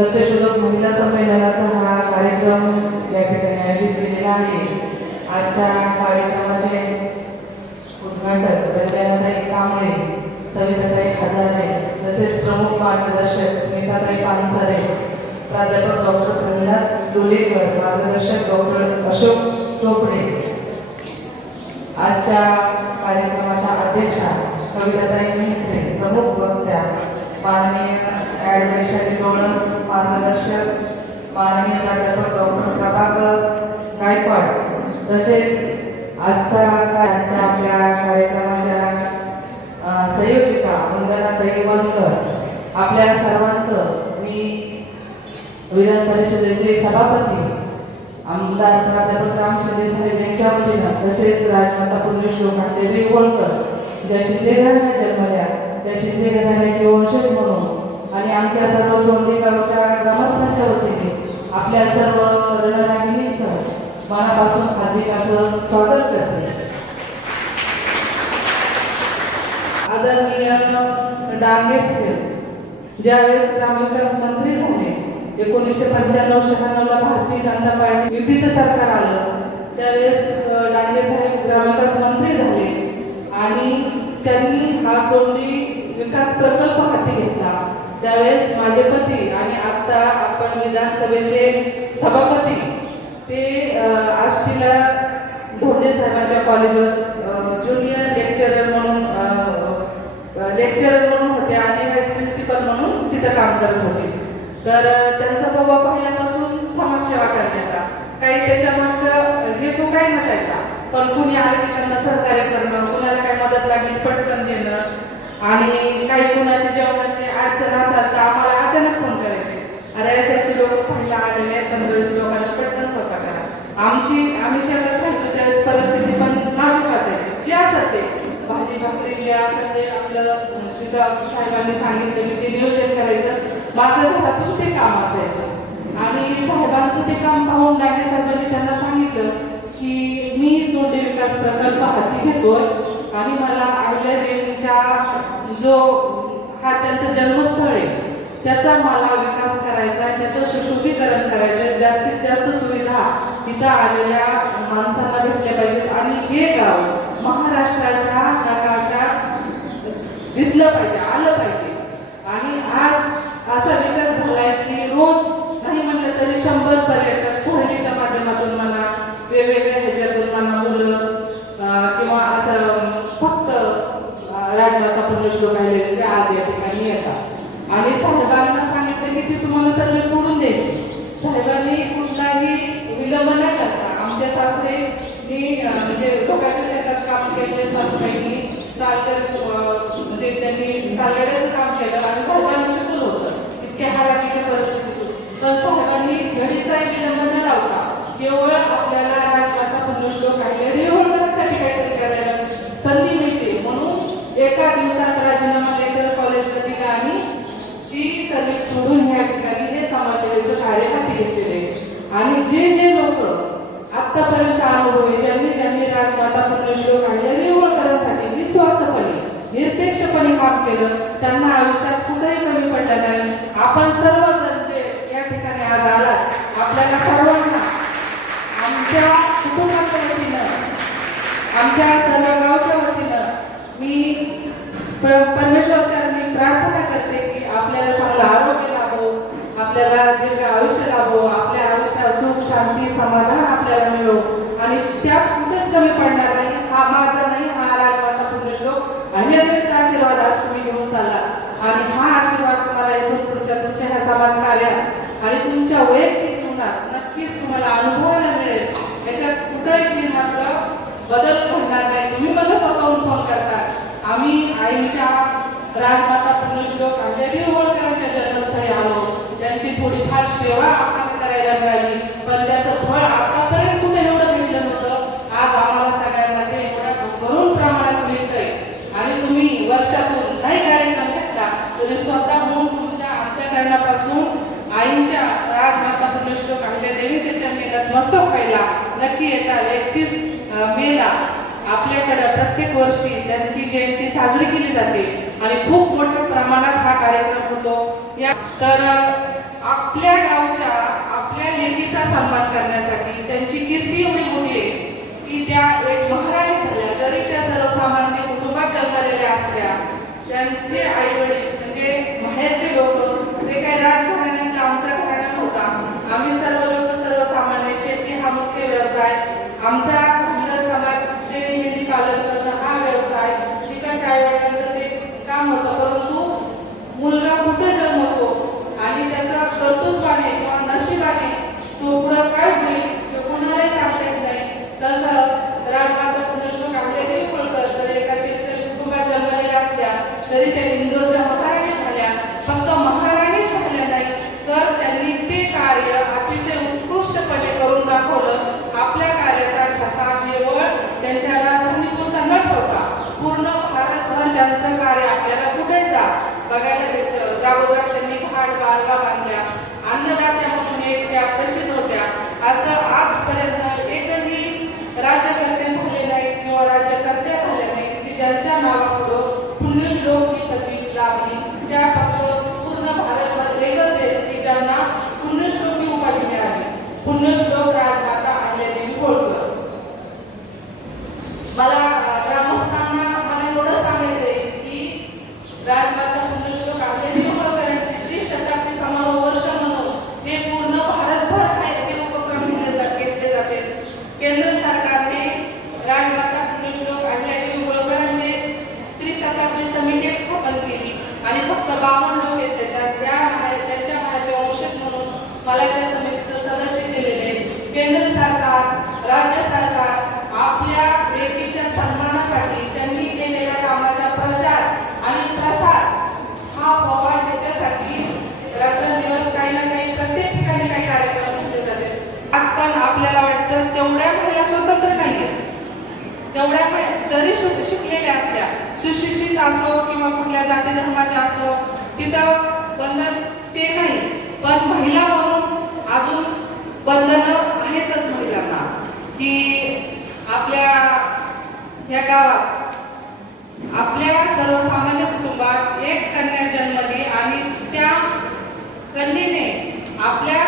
सत्यशोधक महिला संमेलनाचा हा कार्यक्रम या ठिकाणी आयोजित केलेला आहे. आजच्या कार्यक्रमाचे उद्घाटन रंजनाताई कांबळे सविताताई हजारे तसेच प्रमुख मार्गदर्शक स्मिताताई पानसारे प्राध्यापक डॉक्टर प्रल्हाद डोलेकर मार्गदर्शक डॉक्टर अशोक चोपडे. आजच्या कार्यक्रमाच्या अध्यक्षा कविताताई मेहत्रे प्रमुख वक्त्या माननीय ॲडमिशन डोनस मार्गदर्शक माननीय प्राध्यापक डॉक्टर प्रभाकर गायकवाड तसेच आजचा आजच्या आपल्या कार्यक्रमाच्या संयोजिका वंदना वनकर आपल्या सर्वांचं मी विधान परिषदेचे सभापती आमदार प्राध्यापक राम साहेब यांच्या वतीनं तसेच राजमाता पुण्यश्लोक देवी देवळकर ज्या शिंदे घराण्यात जन्मल्या त्या शिंदे घराण्याचे वंशज म्हणून आणि आमच्या सर्व जोंडी गावच्या ग्रामस्थांच्या वतीने आपल्या सर्व रणरागिणींचं मनापासून हार्दिकाचं स्वागत करते. आदरणीय डांगे साहेब ज्यावेळेस ग्रामविकास मंत्री झाले एकोणीसशे पंच्याण्णव शहाण्णवला भारतीय जनता पार्टी युतीचं सरकार आलं त्यावेळेस डांगे साहेब ग्रामविकास मंत्री झाले आणि त्यांनी हा चोंडी विकास प्रकल्प त्यावेळेस माझे पती आणि आता आपण विधानसभेचे सभापती ते आष्टीला धोंडे साहेबांच्या कॉलेजवर ज्युनियर लेक्चरर म्हणून लेक्चरर म्हणून होते आणि व्हाईस प्रिन्सिपल म्हणून तिथं काम करत होते. तर त्यांचा स्वभाव पहिल्यापासून समाजसेवा करण्याचा. काही त्याच्यामागचं हेतू काय नसायचा. पण कुणी आलं की त्यांना सहकार्य करणं कुणाला काही मदत लागली पटकन देणं आणि काही कुणाची जेवणाची अडचण असाल तर आम्हाला अचानक फोन करायचे. अरे असे असे लोक पहिला आलेले आहेत पंधरावीस लोकांना पटकन स्वतः करा. आमची आम्ही शेतात राहायचो त्यावेळेस परिस्थिती पण नाजूक असायची. जे असत ते. भाजी भाकरी जे असं ते आपलं तिथं साहेबांनी सांगितलं की ते नियोजन करायचं. माझं घरातून ते काम असायचं. आणि साहेबांचं ते काम पाहून डाके साहेबांनी त्यांना सांगितलं की मी जो विकास प्रकल्प हाती घेतोय आणि मला आपल्या देवीच्या जो हा त्यांचं जन्मस्थळ आहे त्याचा मला विकास करायचा आहे त्याचं सुशोभीकरण करायचं आहे. जास्तीत जास्त सुविधा तिथं आलेल्या माणसांना भेटल्या पाहिजेत. आणि हे गाव महाराष्ट्राच्या नकाशात दिसलं पाहिजे आलं पाहिजे. आणि आज असं राजमाता आलेले ते आज या ठिकाणी येतात. आणि साहेबांना सांगितलं की ते तुम्हाला सगळे सोडून द्यायचे. साहेबांनी कुठलाही विलंब न करता आमच्या सासरे म्हणजे लोकांच्या शेतात काम केले सासूबाईंनी. चालकर म्हणजे त्यांनी सालगड्याचं काम केलं आणि साहेबांनी शिकून होतं. इतक्या हाराकीच्या परिस्थितीतून. तर साहेबांनी घडीचाही विलंब न लावता केवळ आपल्याला राजमाता पुण्यश्लोक आहे देवळकरांसाठी काहीतरी करायला संधी मिळते म्हणून एका दिवसात राजीनामा लेटर कॉलेजला दिला आणि ती सर्व्हिस सोडून ह्या ठिकाणी हे समाजसेवेचं कार्य हाती घेतलेले आहे. आणि जे जे लोक आतापर्यंतचा अनुभव आहे ज्यांनी ज्यांनी राजमाता पुण्यश्लोक आणि देवळकरांसाठी निस्वार्थपणे निरपेक्षपणे काम केलं त्यांना आयुष्यात कुठेही कमी पडलं नाही. आपण सर्वजण जे या ठिकाणी आज आलात आपल्याला सर्वांना आमच्या कुटुंबाच्या वतीनं आमच्या सर्व गावच्या वतीनं मी प- परमेश्वरचरणी प्रार्थना करते की आपल्याला चांगलं आरोग्य लाभो आपल्याला दीर्घ आयुष्य लाभो आपल्या आयुष्यात सुख शांती समाधान आपल्याला मिळो आणि त्यात कुठेच कमी पडणार नाही हा माझा नाही हा राजमाता अभ्यर्थ्यांचा आशीर्वाद आज तुम्ही घेऊन चालला. आणि हा आशीर्वाद तुम्हाला इथून पुढच्या तुमच्या ह्या समाज कार्यात आणि तुमच्या वैयक्तिक जीवनात नक्कीच तुम्हाला अनुभवायला मिळेल. याच्यात कुठेही मात्र बदल घडणार नाही. तुम्ही मला स्वतःहून फोन करता. आम्ही आईच्या राजमाता पुण्यश्लोक अहिल्यादेवी होळकरांच्या जन्मस्थळी आलो. त्यांची थोडीफार सेवा आपण करायला मिळाली. पण त्या करण्यापासून आईंच्या राजमाता पुण्यश्लोक देवीच्या मेला मस्तक पहिला नक्की येतात एकतीस मेला आपल्याकडे प्रत्येक वर्षी त्यांची जयंती साजरी केली जाते आणि खूप मोठ्या प्रमाणात हा कार्यक्रम होतो. या तर आपल्या गावच्या आपल्या लेकीचा सन्मान करण्यासाठी त्यांची कीर्ती एवढी मोठी आहे की त्या एक महाराणी झाल्या. तरी त्या सर्वसामान्य कुटुंबात जन्मलेल्या असल्या त्यांचे आई वडील म्हणजे माहेरचे लोक आमचा होता आम्ही सर्व लोक सर्वसामान्य शेती हा मुख्य व्यवसाय. आमचा सुशिक्षित असो किंवा कुठल्या जाती धर्माच्या असो तिथं बंधन ते नाही. पण महिला म्हणून अजून बंधनं आहेतच महिलांना. की आपल्या ह्या गावात आपल्या सर्वसामान्य कुटुंबात एक कन्या जन्मली आणि त्या कन्येने आपल्या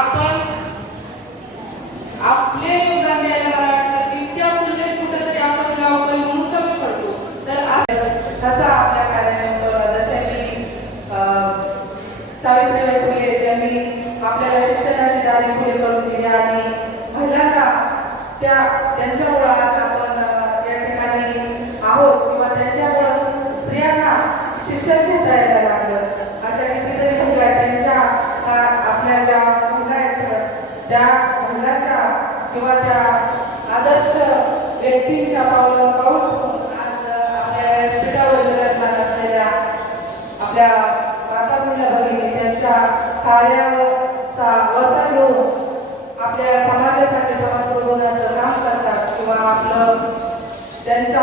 आपण आपले कार्याचा अवसर घेऊन आपल्या समाजासाठी समाज प्रबोधनाचं काम करतात किंवा आपलं त्यांचा